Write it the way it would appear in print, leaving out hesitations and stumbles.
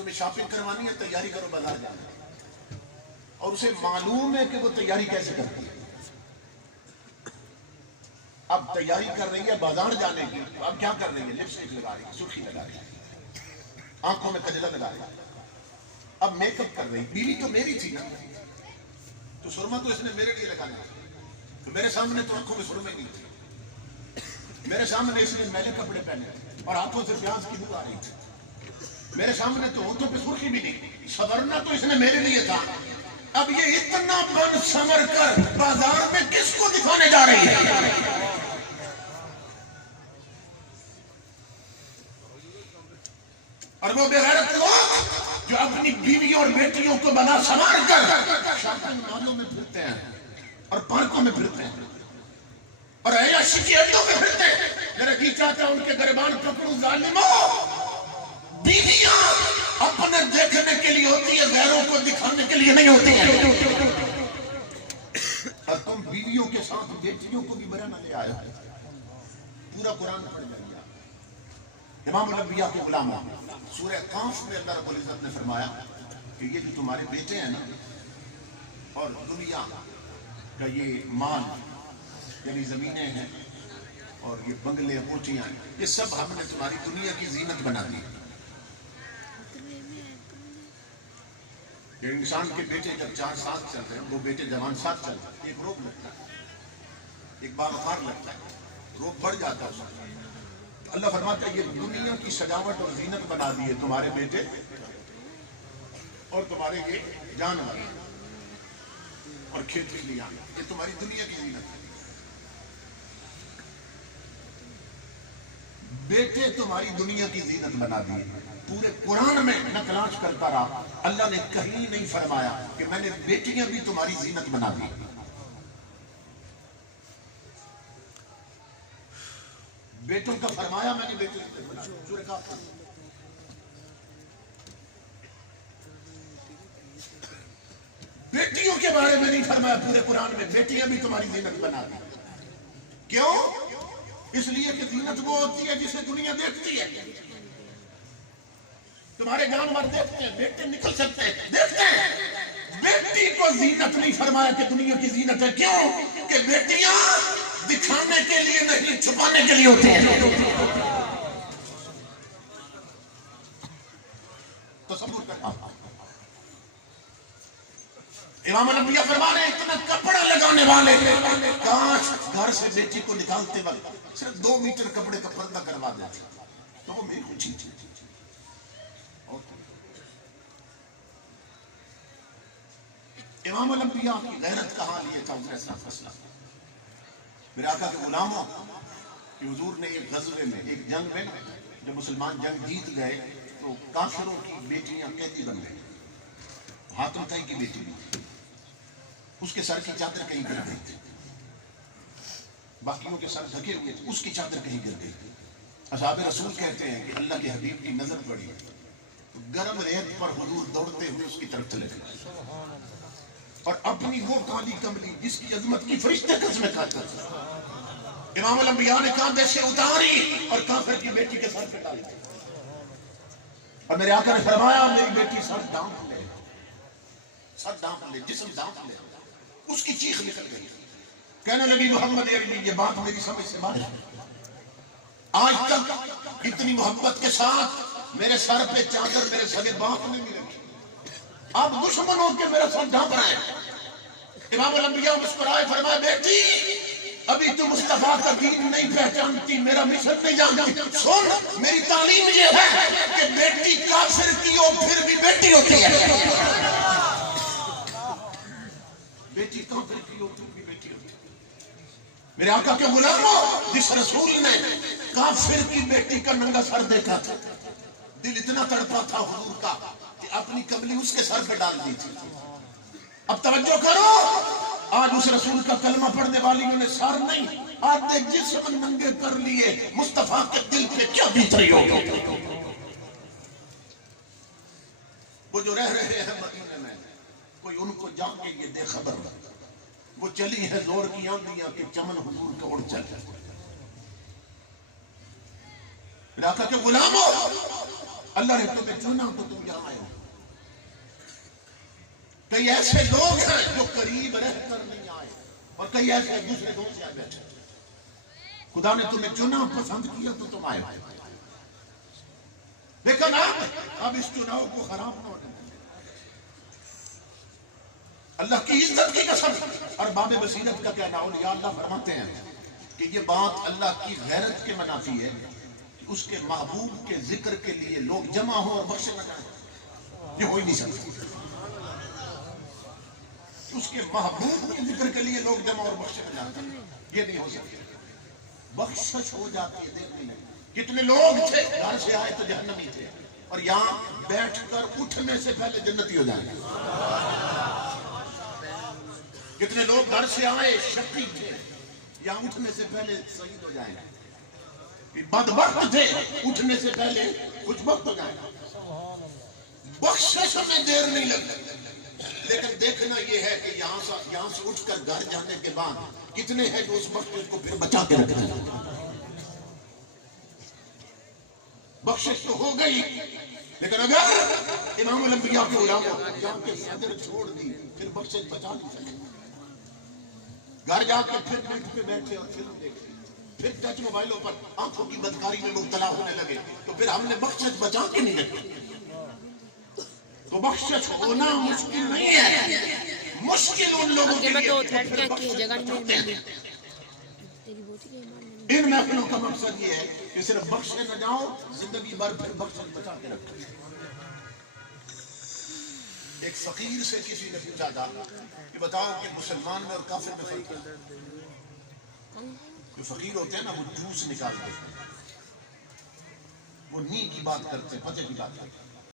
تمہیں شاپنگ کروانی ہے تیاری کرو بازار جانا، اور اسے معلوم ہے کہ وہ تیاری کیسے کرتی ہے. اب تیاری کر رہی ہے بازار جانے کی، تو اب کیا کر رہی ہے؟ لپسٹک لگا رہی ہے، سرخی لگا رہی ہے، آنکھوں میں کجلا لگا رہی ہے، اب میک اپ کر رہی. بیوی تو میری تھی نا، تو سرما تو اس نے میرے لیے لگانا تھا. تو میرے سامنے تو آنکھوں میں سرما نہیں تھی، میرے سامنے اس نے میلے کپڑے پہنے اور ہاتھوں سے پیاز کی بو آ رہی تھی. میرے سامنے تو ہونٹوں پہ سرخی بھی نہیں، سنورنا تو اس نے میرے لیے تھا. اب یہ اتنا بن سنور کر بازار میں کس کو دکھانے جا رہی ہے؟ اور وہ بےغیرت لوگ جو اپنی بیوی اور بیٹیوں کو بنا سنوار کر شاپنگ مالوں میں پھرتے ہیں اور پارکوں میں پھرتے ہیں اور عیاشی کی اڈوں میں پھرتے ہیں. میرا جی چاہتا ہے ان کے گریبان پکڑوں. ظالموں، بیویاں اپنے دیکھنے کے لیے ہوتی ہے، غیروں کو دکھانے کے لیے نہیں ہوتی ہے. اور تم بیویوں کے ساتھ بیٹیوں کو بھی برا نہ لے آئے. پورا قرآن پڑھ جائیے. امام الانبیاء کے غلام سورہ قاف میں اللہ رب العزت نے فرمایا کہ یہ جو تمہارے بیٹے ہیں نا، اور دنیا کا یہ مال یعنی زمینیں ہیں اور یہ بنگلے کوٹیاں ہیں، یہ سب ہم نے تمہاری دنیا کی زینت بنا دی. یہ انسان کے بیٹے جب 4 ساتھ چل رہے ہیں، وہ بیٹے جوان ساتھ چل رہے ہیں، ایک روگ لگتا ہے، ایک بار بخار لگتا ہے، روگ بڑھ جاتا ہے. اللہ فرماتا ہے یہ دنیا کی سجاوٹ اور زینت بنا دی ہے تمہارے بیٹے اور تمہارے یہ جانور اور کھیت کھلیاں، یہ تمہاری دنیا کی زینت ہے. بیٹے تمہاری دنیا کی زینت بنا دی. پورے قرآن میں نقلاش کرتا رہا، اللہ نے کہیں نہیں فرمایا کہ میں نے بیٹیاں بھی تمہاری زینت بنا دی. بیٹوں کا فرمایا میں نے بیٹوں کو بنا دی. سورہ کاف بیٹیوں کے بارے میں نہیں فرمایا پورے قرآن میں بیٹیاں بھی تمہاری زینت بنا دی. کیوں؟ اس لیے کہ زینت وہ ہوتی ہے جسے دنیا دیکھتی ہے. تمہارے جانور دیکھتے ہیں، بیٹے نکل سکتے ہیں، دیکھتے ہیں. بیٹی کو زینت نہیں فرمایا کہ دنیا کی زینت ہے. کیوں؟ کہ بیٹیاں دکھانے کے لیے نہیں، چھپانے کے لیے ہوتے ہیں. تصور کرنا. امام الانبیاء فرما رہے ہیں اتنا کپڑا لگانے والے کاش گھر سے بیٹی کو نکالتے وقت صرف 2 میٹر کپڑے کا پردہ کروا دیتے تو وہ میری خوشی تھی. امام الانبیاء کی غیرت کا حال یہ تھا. میرے آقا کے غلاموں کہ حضور نے ایک غزوے میں، ایک جنگ میں، جب مسلمان جنگ جیت گئے تو کافروں کی بیٹیاں قیدی بن گئی. حاتم طئی کی بیٹی بھی، اس کے سر کی چادر کہیں گر گئی تھی، باقیوں کے سر ڈھکے ہوئے تھے، اس کی چادر کہیں گر گئی. اصحاب رسول کہتے ہیں کہ اللہ کے حبیب کی نظر پڑی تو گرم ریت پر حضور دوڑتے ہوئے اس کی طرف چلے گئے اور اپنی وہ کالی کملی جس کی عظمت کی فرشتے قسمیں کھاتے تھے امام الانبیاء نے کاندھے سے اتاری اور کافر کی بیٹی کے سر پہ ڈالی. اور میرے آقا نے فرمایا میری بیٹی سر ڈانپ لے، سر ڈانپ لے، جسم ڈانپ لے. اس کی چیخ نکل گئی، کہنے لگی محمد یہ بات میری سمجھ سے باہر ہے. آج تک اتنی محبت کے ساتھ میرے سر پہ چادر میرے سگے باپ نے نہیں رکھی، آپ دشمن ہو کے میرا سر ڈھانپ رہے ہیں. امام الانبیاء مسکرائے، فرمایا بیٹی ابھی تو مصطفیٰ کا دین نہیں پہچانتی، میرا مشن نہیں جانتی. سن، میری تعلیم یہ ہے کہ بیٹی کافر کی ہو پھر بھی بیٹی ہوتی ہے. بیٹی کافر کی ہو پھر بھی بیٹی ہوتی ہے. میرے آقا کے غلاموں، جس رسول نے کافر کی بیٹی کا ننگا سر دیکھا تھا دل اتنا تڑپا تھا حضور کا کہ اپنی کملی اس کے سر پہ ڈال دی تھی. اب توجہ کرو، آج اس رسول کا کلمہ پڑھنے والیوں نے سر نہیں آدھے جسم ننگے کر لیے. مصطفیٰ کے دل پہ کیا بیت رہی ہوگی؟ وہ جو رہ رہے ہیں مدینے میں، کوئی ان کو جا کے یہ دے خبر، وہ چلی ہے زور کی آندیاں کہ چمن حضور کا اڑ چل جائے. علاقہ کے غلاموں، اللہ نے تمہیں چنا تو تم یہاں آئے ہو. کئی ایسے لوگ ہیں جو قریب رہ کر نہیں آئے اور کئی ایسے دوسرے دور سے آ بیٹھے. خدا نے تمہیں چنا پسند کیا تو تم آئے ہو. لیکن اب اس چناؤ کو خراب نہ ہونے دیں. اللہ کی عزت کی قسم. اور باب بصیرت کا کہنا اولیاء اللہ فرماتے ہیں کہ یہ بات اللہ کی غیرت کے منافی ہے کہ اس کے محبوب کے ذکر کے لیے لوگ جمع ہوں اور بخشے نہ جائیں. یہ ہو ہی نہیں سکتا. اس کے محبوب کے ذکر کے لیے لوگ جمع اور بخشے نہ جاتے ہیں. یہ نہیں ہو سکتا. بخشش ہو جاتی ہے. دیکھ نہیں. کتنے لوگ تھے گھر سے آئے تو جہنمی تھے اور یہاں بیٹھ کر اٹھنے سے پہلے جنتی ہو جائیں گے. کتنے لوگ گھر سے آئے شقی تھے یہاں اٹھنے سے پہلے شہید ہو جائیں گے. بدبخت تھے اٹھنے سے پہلے کچھ وقت ہو جائیں گے. بخشش میں دیر نہیں لگتی. لیکن دیکھنا یہ ہے کہ یہاں سے اٹھ کر گھر جانے کے بعد کتنے ہیں جو اس بخشش کو پھر بچا کے رکھتے ہیں. بخشش تو ہو گئی لیکن اگر امام الانبیاء کے علماء جا کے صدر چھوڑ دی پھر بخشش بچا نہیں سکے. گھر جا کے پھر بیٹھ پہ بیٹھے اور فلم دیکھتے پھر ٹچ موبائلوں پر آنکھوں کی بدکاری میں مبتلا ہونے لگے تو پھر ہم نے بخشش بچا کے نہیں رکھی. تو بخشش ہونا مشکل نہیں ہے. مشکل ان لوگوں کے لیے ان محفلوں کا مقصد یہ ہے کہ صرف بخشے نہ جاؤ زندگی بھر پھر بخشش بچا کے رکھو. ایک فقیر سے کسی نے پوچھا تھا کہ بتاؤ کہ مسلمان میں اور کافر میں فرق ہے. جو فقیر ہوتے ہیں نا وہ جوس نکالتے ہیں. وہ نی کی بات کرتے ہیں پتے کی بات کرتے ہیں.